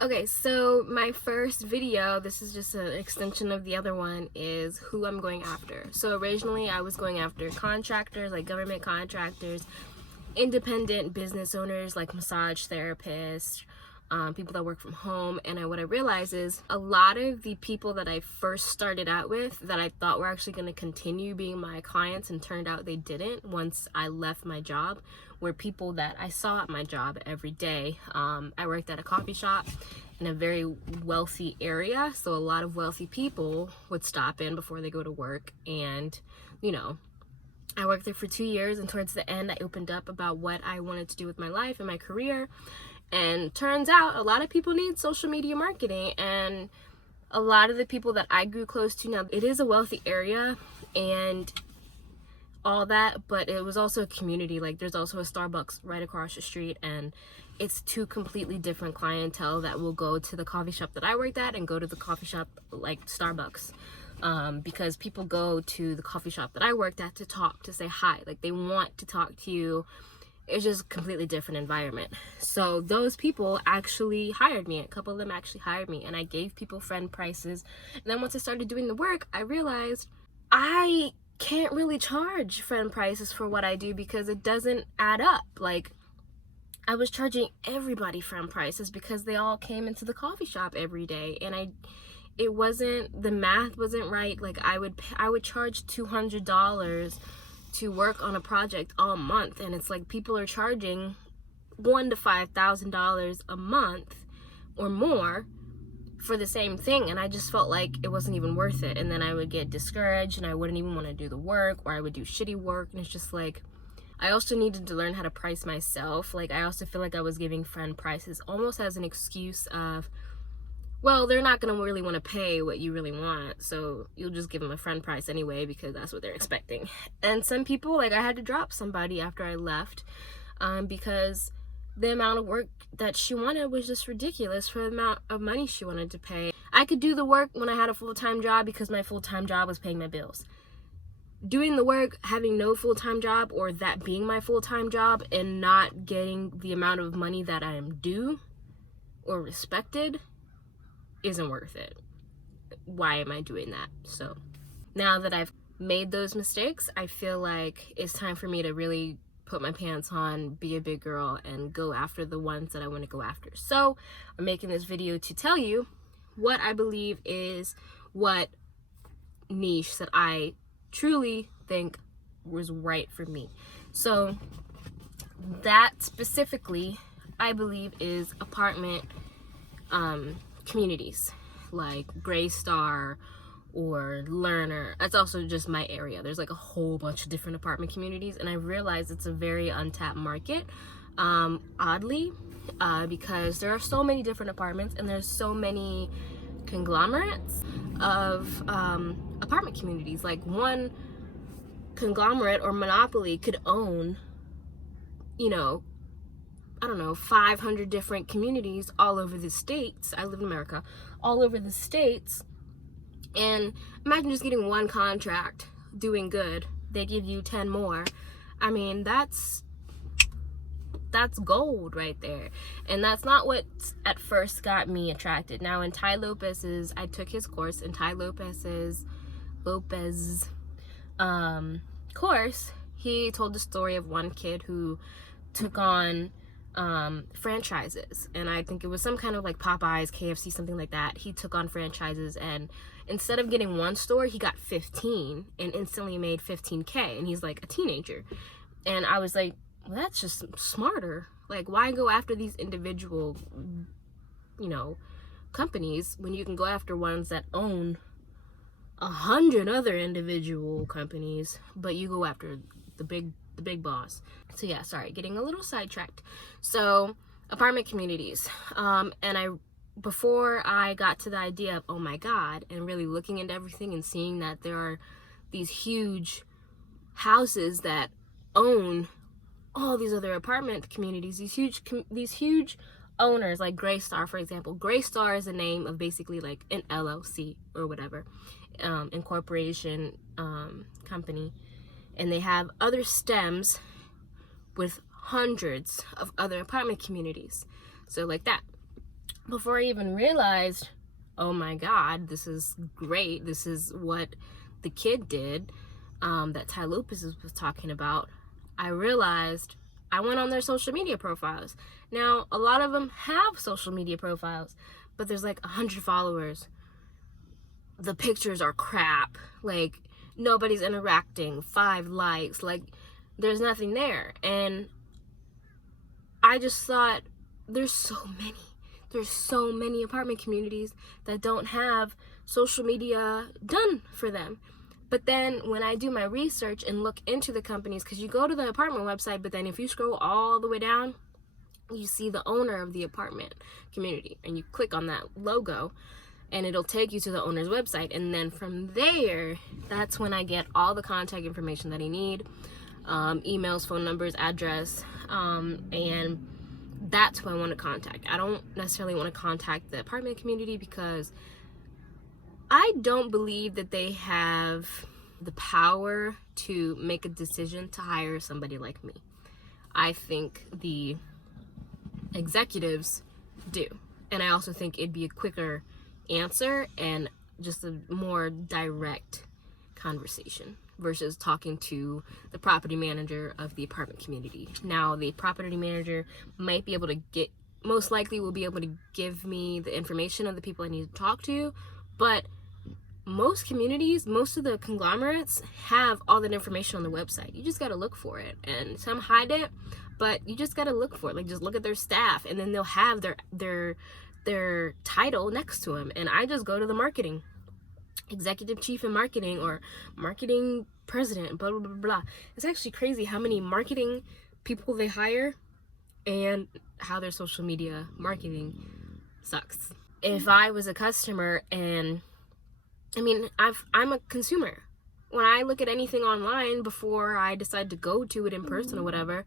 Okay, so my first video, this is just an extension of the other one, is who I'm going after. So originally I was going after contractors, like government contractors, independent business owners like massage therapists, people that work from home. And what I realized is a lot of the people that I first started out with that I thought were actually going to continue being my clients, and turned out they didn't once I left my job, were people that I saw at my job every day. I worked at a coffee shop in a very wealthy area, so a lot of wealthy people would stop in before they go to work. And I worked there for 2 years, and towards the end I opened up about what I wanted to do with my life and my career. And turns out a lot of people need social media marketing, and a lot of the people that I grew close to, now it is a wealthy area and all that, but it was also a community. Like, there's also a Starbucks right across the street, and it's two completely different clientele that will go to the coffee shop that I worked at and go to the coffee shop like Starbucks. Because people go to the coffee shop that I worked at to talk, to say hi, like they want to talk to you. It's just a completely different environment. So those people actually hired me. A couple of them actually hired me, and I gave people friend prices. And then once I started doing the work, I realized I can't really charge friend prices for what I do because it doesn't add up. Like, I was charging everybody friend prices because they all came into the coffee shop every day, and it wasn't, the math wasn't right. Like, I would charge $200 to work on a project all month, and it's like people are charging $1,000 to $5,000 a month or more for the same thing, and I just felt like it wasn't even worth it. And then I would get discouraged and I wouldn't even want to do the work, or I would do shitty work. And it's just like, I also needed to learn how to price myself. Like, I also feel like I was giving friend prices almost as an excuse of, well, they're not going to really want to pay what you really want, so you'll just give them a friend price anyway because that's what they're expecting. And some people, like, I had to drop somebody after I left, because the amount of work that she wanted was just ridiculous for the amount of money she wanted to pay. I could do the work when I had a full-time job because my full-time job was paying my bills. Doing the work, having no full-time job, or that being my full-time job and not getting the amount of money that I am due or respected, isn't worth it. Why am I doing that? So now that I've made those mistakes, I feel like it's time for me to really put my pants on, be a big girl, and go after the ones that I want to go after. So I'm making this video to tell you what I believe is what niche that I truly think was right for me. So that specifically, I believe, is apartment communities like Greystar or Lerner. That's also just my area. There's like a whole bunch of different apartment communities, and I realize it's a very untapped market, oddly, because there are so many different apartments and there's so many conglomerates of apartment communities. Like, one conglomerate or monopoly could own, I don't know, 500 different communities all over the states. I live in America, all over the states. And imagine just getting one contract, doing good. They give you 10 more. I mean, that's gold right there. And that's not what at first got me attracted. Now, in Tai Lopez's, I took his course in Tai Lopez's course. He told the story of one kid who took on franchises, and I think it was some kind of like Popeyes, KFC, something like that. He took on franchises, and instead of getting one store, he got 15 and instantly made 15K, and he's like a teenager. And I was like, well, that's just smarter. Like, why go after these individual companies when you can go after ones that own 100 other individual companies, but you go after the big boss. So yeah, sorry, getting a little sidetracked. So apartment communities, and before I got to the idea of, oh my god, and really looking into everything and seeing that there are these huge houses that own all these other apartment communities, these huge owners, like Greystar, for example. Greystar is the name of basically like an LLC or whatever, incorporation company, and they have other stems with hundreds of other apartment communities. So like that. before I even realized, oh my God, this is great. This is what the kid did, that Tai Lopez was talking about. I realized I went on their social media profiles. Now, a lot of them have social media profiles, but there's like 100 followers. The pictures are crap. Like, nobody's interacting. 5 likes. Like, there's nothing there. And I just thought, there's so many apartment communities that don't have social media done for them. But then when I do my research and look into the companies, because you go to the apartment website, but then if you scroll all the way down, you see the owner of the apartment community, and you click on that logo and it'll take you to the owner's website. And then from there, that's when I get all the contact information that I need, emails, phone numbers, address, and that's who I want to contact. I don't necessarily want to contact the apartment community because I don't believe that they have the power to make a decision to hire somebody like me. I think the executives do. And I also think it'd be a quicker answer and just a more direct conversation versus talking to the property manager of the apartment community. Now, the property manager might be able to most likely will be able to give me the information of the people I need to talk to, but most communities, most of the conglomerates have all that information on the website. You just got to look for it, and some hide it, but you just got to look for it. Like, just look at their staff, and then they'll have their title next to them. And I just go to the marketing, executive chief in marketing or marketing president, blah, blah, blah, blah. It's actually crazy how many marketing people they hire and how their social media marketing sucks. If I was a customer and I'm a consumer. When I look at anything online before I decide to go to it in person or whatever,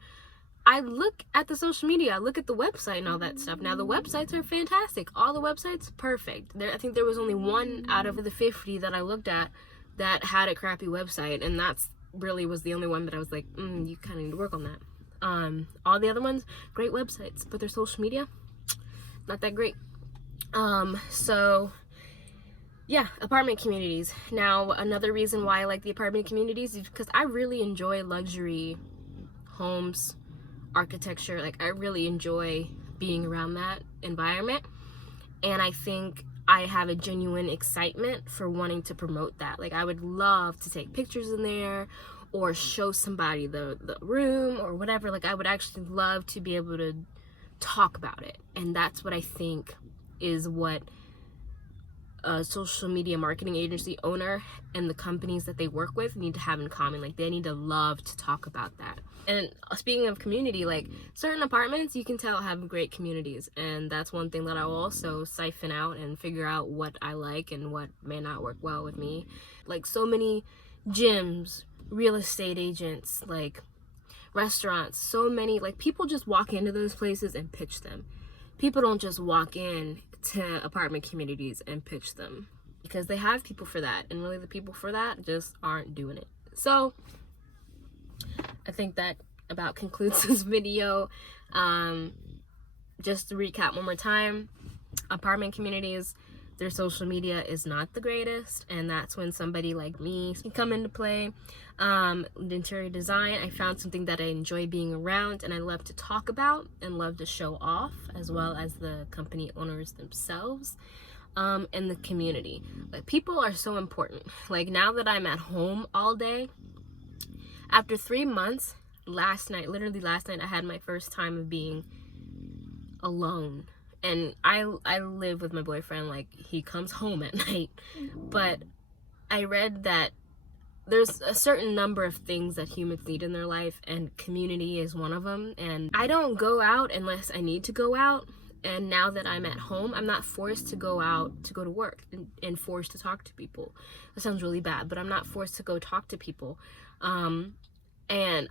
I look at the social media, I look at the website and all that stuff. Now, the websites are fantastic. All the websites, perfect. I think there was only one out of the 50 that I looked at that had a crappy website, and that's really was the only one that I was like, you kind of need to work on that. All the other ones, great websites, but their social media, not that great. So yeah, apartment communities. Now, another reason why I like the apartment communities is because I really enjoy luxury homes, architecture. Like, I really enjoy being around that environment. And I think I have a genuine excitement for wanting to promote that. Like, I would love to take pictures in there or show somebody the room or whatever. Like, I would actually love to be able to talk about it. And that's what I think is what a social media marketing agency owner and the companies that they work with need to have in common. Like, they need to love to talk about that. And speaking of community, like, certain apartments you can tell have great communities, and that's one thing that I will also siphon out and figure out what I like and what may not work well with me. Like, so many gyms, real estate agents, like restaurants, so many, like, people just walk into those places and pitch them. People don't just walk in to apartment communities and pitch them because they have people for that, and really the people for that just aren't doing it. So I think that about concludes this video. Just to recap one more time, apartment communities, their social media is not the greatest, and that's when somebody like me can come into play. Interior design, I found something that I enjoy being around and I love to talk about and love to show off, as well as the company owners themselves, and the community. Like, people are so important. Like, now that I'm at home all day, after 3 months, literally last night, I had my first time of being alone. And I live with my boyfriend. Like, he comes home at night. But I read that there's a certain number of things that humans need in their life, and community is one of them. And I don't go out unless I need to go out. And now that I'm at home, I'm not forced to go out to go to work and forced to talk to people. That sounds really bad, but I'm not forced to go talk to people. And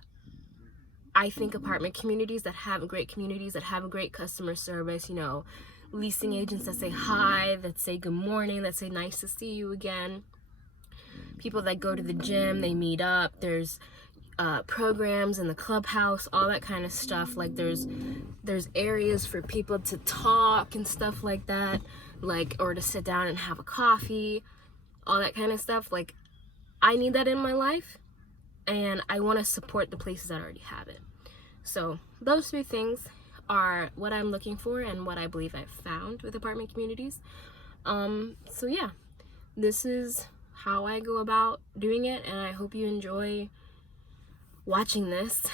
I think apartment communities that have great communities, that have a great customer service, you know, leasing agents that say hi, that say good morning, that say nice to see you again, people that go to the gym, they meet up, there's programs in the clubhouse, all that kind of stuff. Like there's areas for people to talk and stuff like that, like, or to sit down and have a coffee, all that kind of stuff. Like, I need that in my life, and I want to support the places that already have it. So those three things are what I'm looking for and what I believe I've found with apartment communities. So yeah, this is how I go about doing it, and I hope you enjoy watching this.